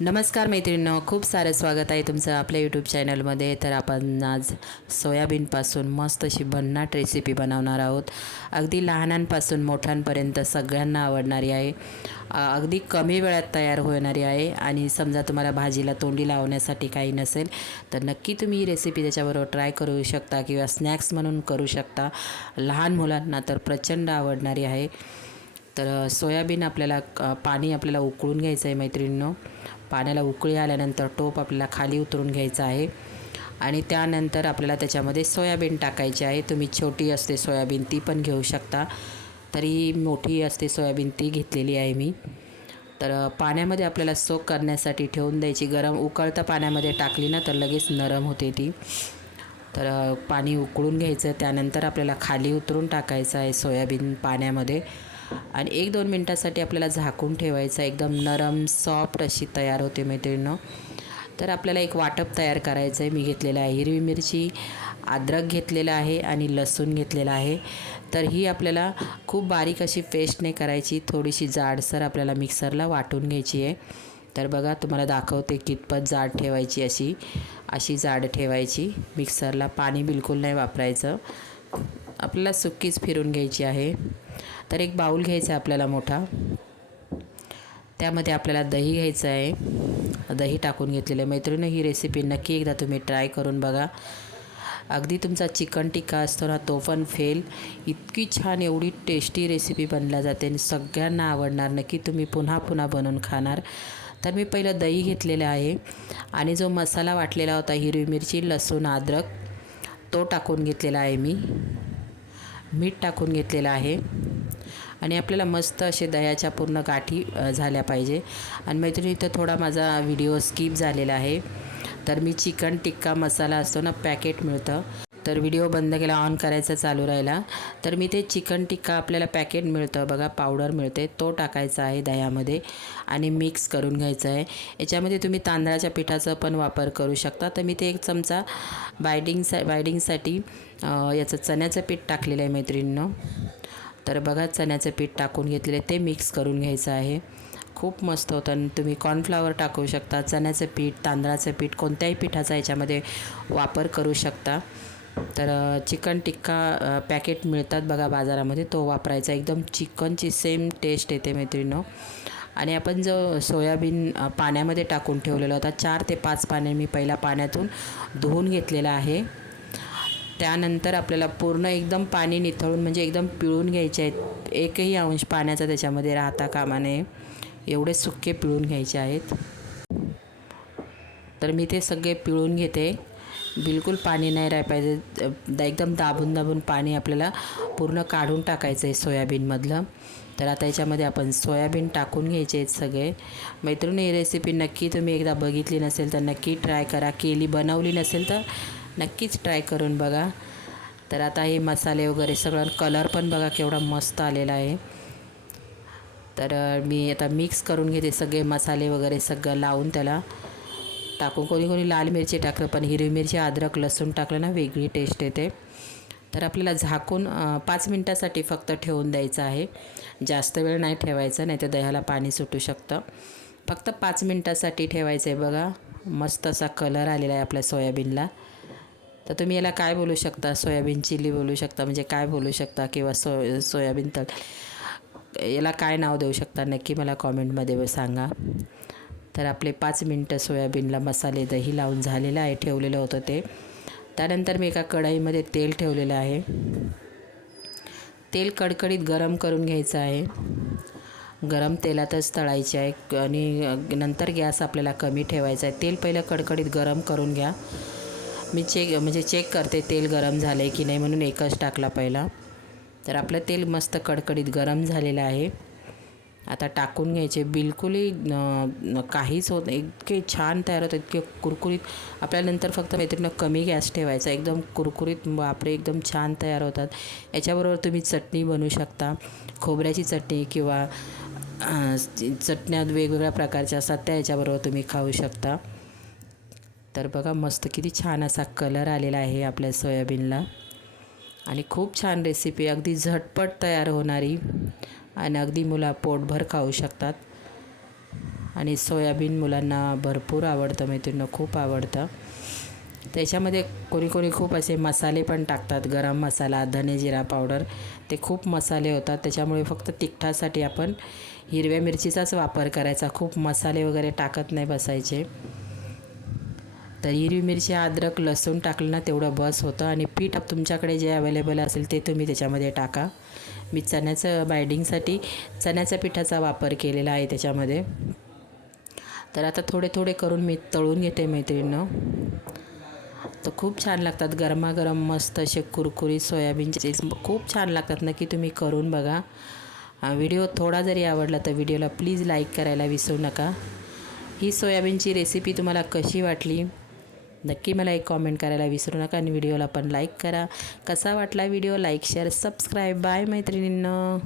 नमस्कार मैत्रिणींनो खूप सारं स्वागत आहे तुमचं आपल्या यूट्यूब चॅनलमध्ये तर आपण आज सोयाबीनपासून मस्त अशी भन्नाट रेसिपी बनवणार आहोत. अगदी लहानांपासून मोठ्यांपर्यंत सगळ्यांना आवडणारी आहे. अगदी कमी वेळात तयार होणारी आहे. आणि समजा तुम्हाला भाजीला तोंडी लावण्यासाठी काही नसेल तर नक्की तुम्ही ही रेसिपी त्याच्याबरोबर ट्राय करू शकता किंवा स्नॅक्स म्हणून करू शकता. लहान मुलांना तर प्रचंड आवडणारी आहे. तर सोयाबीन आपल्याला पाणी आपल्याला उकळून घ्यायचं आहे मैत्रिणींनो. पाण्याला उकळी आल्यानंतर टोप आपल्याला खाली उतरून घ्यायचा आहे. आणि त्यानंतर आपल्याला त्याच्यामध्ये सोयाबीन टाकायची आहे. तुम्ही छोटी असते सोयाबीन ती पण घेऊ शकता. तरी मोठी असते सोयाबीन ती घेतलेली आहे मी. तर पाण्यामध्ये आपल्याला सोक करण्यासाठी ठेवून द्यायची. गरम उकळता पाण्यामध्ये टाकली ना तर लगेच नरम होते ती. तर पाणी उकळून घ्यायचं. त्यानंतर आपल्याला खाली उतरून टाकायचं आहे सोयाबीन पाण्यामध्ये. आणि एक दोन मिनटासाठी आपल्याला झाकून ठेवायचं एकदम नरम सॉफ्ट अशी तयार होते मैत्रिणीनं. तर आपल्याला एक वाटप तयार करायचं आहे. मी घेतलेलं आहे हिरवी मिरची अद्रक घेतलेलं आहे आणि लसूण घेतलेलं आहे. तर ही आपल्याला खूप बारीक अशी पेस्टने करायची. थोडीशी जाडसर आपल्याला मिक्सरला वाटून घ्यायची आहे. तर बघा तुम्हाला दाखवते कितपत जाड ठेवायची अशी. अशी जाड ठेवायची. मिक्सरला पाणी बिलकुल नाही वापरायचं. आपल्याला सुक्कीच फिरून घ्यायची आहे. तर एक बाऊल घ्यायचा आहे आपल्याला मोठा. त्यामध्ये आपल्याला दही घ्यायचं आहे. दही टाकून घेतलेलं आहे. मैत्रिणी ही रेसिपी नक्की एकदा तुम्ही ट्राय करून बघा. अगदी तुमचा चिकन टिक्का असतो ना तो पण फेल इतकी छान एवढी टेस्टी रेसिपी बनल्या जाते आणि सगळ्यांना आवडणार. नक्की तुम्ही पुन्हा पुन्हा बनवून खाणार. तर मी पहिलं दही घेतलेलं आहे आणि जो मसाला वाटलेला होता हिरवी मिरची लसूण अद्रक तो टाकून घेतलेला आहे मी. मीठ टाकून घेतलेलं आहे. आणि आपल्याला मस्त असे दह्याच्या पूर्ण गाठी झाल्या पाहिजे. आणि मैत्रिणी इथं थोडा माझा व्हिडिओ स्किप झालेला आहे. तर मी चिकन टिक्का मसाला असतो ना पॅकेट मिळतं. तर व्हिडिओ बंद केला ऑन करायचा चालू राहिला. तर मी ते चिकन टिक्का आपल्याला पॅकेट मिळतं बघा पावडर मिळते. तो टाकायचा आहे दह्यामध्ये आणि मिक्स करून घ्यायचं आहे. याच्यामध्ये तुम्ही तांदळाच्या पिठाचा पण वापर करू शकता. तर मी ते एक चमचा बायडिंगसा बायडिंगसाठी याचं चण्याचं पीठ टाकलेलं आहे मैत्रिणीनं. तर बघा चण्याचं पीठ टाकून घेतलेले ते मिक्स करून घ्यायचं आहे. खूप मस्त होतं. आणि तुम्ही कॉर्नफ्लावर टाकू शकता. चण्याचं पीठ तांदळाचं पीठ कोणत्याही पिठाचा याच्यामध्ये वापर करू शकता. तर चिकन टिक्का पॅकेट मिळतात बघा बाजारामध्ये. तो वापरायचा. एकदम चिकनची सेम टेस्ट येते मैत्रिणीनं. आणि आपण जो सोयाबीन पाण्यामध्ये टाकून ठेवलेला होता चार ते पाच पाने मी पहिला पाण्यातून धुवून घेतलेला आहे. त्यानंतर आपल्याला पूर्ण एकदम पाणी निथळून म्हणजे एकदम पिळून घ्यायचे आहेत. एकही अंश पाण्याचा त्याच्यामध्ये राहता कामा नये. एवढे सुके पिळून घ्यायचे आहेत. तर मी ते सगळे पिळून घेते. बिलकुल पाणी नाही राहाय पाहिजे. एकदम दाबून दाबून पाणी आपल्याला पूर्ण काढून टाकायचं आहे सोयाबीनमधलं. तर आता याच्यामध्ये आपण सोयाबीन टाकून घ्यायचे आहेत सगळे. मैत्रिणी ही रेसिपी नक्की तुम्ही एकदा बघितली नसेल तर नक्की ट्राय करा. केली बनवली नसेल तर नक्कीच ट्राय करून बघा. तर आता हे मसाले वगैरे सगळं कलर पण बघा केवढा मस्त आलेला आहे. तर मी आता मिक्स करून घेते सगळे मसाले वगैरे सगळं लावून त्याला. टाकून कोणी कोणी लाल मिरची टाकलं पण हिरवी मिरची अद्रक लसूण टाकलं ना वेगळी टेस्ट येते. तर आपल्याला झाकून पाच मिनटासाठी फक्त ठेवून द्यायचं आहे. जास्त वेळ नाही ठेवायचं नाही तर दह्याला पाणी सुटू शकतं. फक्त पाच मिनटासाठी ठेवायचं आहे बघा. मस्त असा कलर आलेला आहे आपल्या सोयाबीनला. तर तुम्ही याला काय बोलू शकता? सोयाबीन चिली बोलू शकता म्हणजे काय बोलू शकता किंवा सो सोयाबीन तळ याला काय नाव देऊ शकता? नक्की मला कॉमेंटमध्ये सांगा. तर आपले पाच मिनटं सोयाबीनला मसाले दही लावून झालेलं आहे ठेवलेलं होतं ते. त्यानंतर मी एका कढईमध्ये तेल ठेवलेलं आहे. तेल कडकडीत गरम करून घ्यायचं आहे. गरम तेलातच तळायचे आहे आणि नंतर गॅस आपल्याला कमी ठेवायचा आहे. तेल पहिलं कडकडीत गरम करून घ्या. मी चेक म्हणजे चेक करते तेल गरम झालं आहे की नाही म्हणून एकच टाकला पहिला. तर आपलं तेल मस्त कडकडीत गरम झालेलं आहे. आता टाकून घ्यायचे. बिलकुलही काहीच होत नाही. इतके छान तयार होतात इतके कुरकुरीत. आपल्याला नंतर फक्त मैत्रिणीनं कमी गॅस ठेवायचा. एकदम कुरकुरीत आपले एकदम छान तयार होतात. याच्याबरोबर तुम्ही चटणी बनवू शकता. खोबऱ्याची चटणी किंवा चटण्या वेगवेगळ्या प्रकारच्या असतात त्या याच्याबरोबर तुम्ही खाऊ शकता. तर बघा मस्त किती छान असा कलर आलेला आहे आपल्या सोयाबीनला. आणि खूप छान रेसिपी अगदी झटपट तयार होणारी आणि अगदी मुलं पोटभर खाऊ शकतात. आणि सोयाबीन मुलांना भरपूर आवडतं मैत्रिणींना खूप आवडतं. त्याच्यामध्ये कोणी कोणी खूप असे मसाले पण टाकतात गरम मसाला धने जिरा पावडर. ते खूप मसाले होतात. त्याच्यामुळे फक्त तिखटासाठी आपण हिरव्या मिरचीचाच वापर करायचा. खूप मसाले वगैरे टाकत नाही बसायचे. तर हिरवी मिरची अद्रक लसूण टाकलं ना तेवढं बस होतं. आणि पीठ तुमच्याकडे जे अवेलेबल असेल ते तुम्ही त्याच्यामध्ये टाका. मी चण्याचं बायडिंगसाठी चण्याच्या पिठाचा वापर केलेला आहे त्याच्यामध्ये. तर आता थोडे थोडे करून मी तळून घेते मैत्रिणीनं. तर खूप छान लागतात. गरमागरम मस्त असे कुरकुरीत सोयाबीनचे खूप छान लागतात. नक्की तुम्ही करून बघा. व्हिडिओ थोडा जरी आवडला तर व्हिडिओला प्लीज लाईक करायला विसरू नका. ही सोयाबीनची रेसिपी तुम्हाला कशी वाटली? नक्की मला एक कॉमेंट करायला विसरू नका आणि व्हिडिओला पण लाईक करा. कसा वाटला video like share subscribe bye मैत्रिणींना.